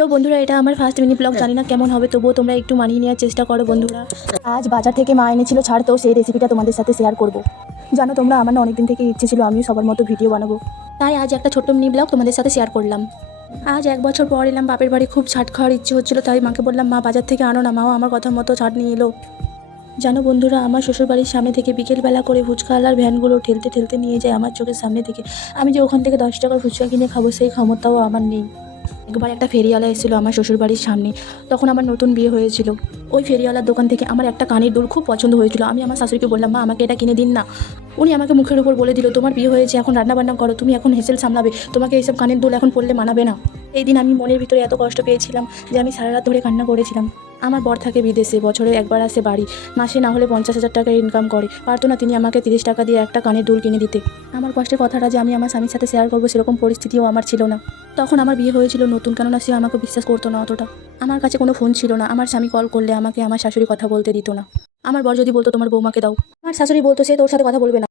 তো বন্ধুরা, এটা আমার ফার্স্ট মিনি ব্লগ। জানি না কেমন হবে, তবুও তোমরা একটু মানিয়ে নেওয়ার চেষ্টা করো বন্ধুরা। আজ বাজার থেকে মা এনেছিল ছাড়, তো সেই রেসিপিটা তোমাদের সাথে শেয়ার করব। জানো তোমরা, আমার না অনেকদিন থেকে ইচ্ছে ছিল আমিও সবার মতো ভিডিও বানাবো, তাই আজ একটা ছোট্ট মিনি ব্লগ তোমাদের সাথে শেয়ার করলাম। আজ 1 বছর পর এলাম বাপের বাড়ি, খুব ছাট খাওয়ার ইচ্ছে হচ্ছিল, তাই মাকে বললাম মা বাজার থেকে আনো না। মাও আমার কথা মতো ছাট নিয়ে এলো। জানো বন্ধুরা, আমার শ্বশুরবাড়ির সামনে থেকে বিকেলবেলা করে ফুচকাওয়ালার ভ্যানগুলো ঠেলতে ঠেলতে নিয়ে যায় আমার চোখের সামনে থেকে। আমি যে ওখান থেকে 10 টাকার ফুচকা কিনে খাবো সেই ক্ষমতাও আমার নেই। একবার একটা ফেরিওয়ালা এসেছিলো আমার শ্বশুরবাড়ির সামনে, তখন আমার নতুন বিয়ে হয়েছিল। ওই ফেরিওয়ালার দোকান থেকে আমার একটা কানের দুল খুব পছন্দ হয়েছিল। আমি আমার শাশুড়িকে বললাম, মা আমাকে এটা কিনে দিন না। উনি আমাকে মুখের উপর বলে দিল, তোমার বিয়ে হয়েছে, এখন রান্নাবান্না করো, তুমি এখন হেসেল সামলাবে, তোমাকে এইসব কানের দুল এখন পরলে মানাবে না। এই দিন আমি মনের ভিতরে এত কষ্ট পেয়েছিলাম যে আমি সারা রাত ধরে কান্না করেছিলাম। আমার বর থাকে বিদেশে, বছরে একবার আসে বাড়ি, মাসে না হলে 50,000 টাকা ইনকাম করে। পারতো না তিনি আমাকে 30 টাকা দিয়ে একটা কানের দুল কিনে দিতে? আমার কষ্টের কথাটা যে আমি আমার স্বামীর সাথে শেয়ার করবো সেরকম পরিস্থিতিও আমার ছিল না। তখন আমার বিয়ে হয়েছিল নতুন, কেননা সে আমাকে বিশ্বাস করতো না অতটা। আমার কাছে কোনো ফোন ছিল না, আমার স্বামী কল করলে আমাকে আমার শাশুড়ি কথা বলতে দিত না। আমার বর যদি বলতো তোমার বৌমাকে দাও, আমার শাশুড়ি বলতো সে তোর সাথে কথা বলবে না।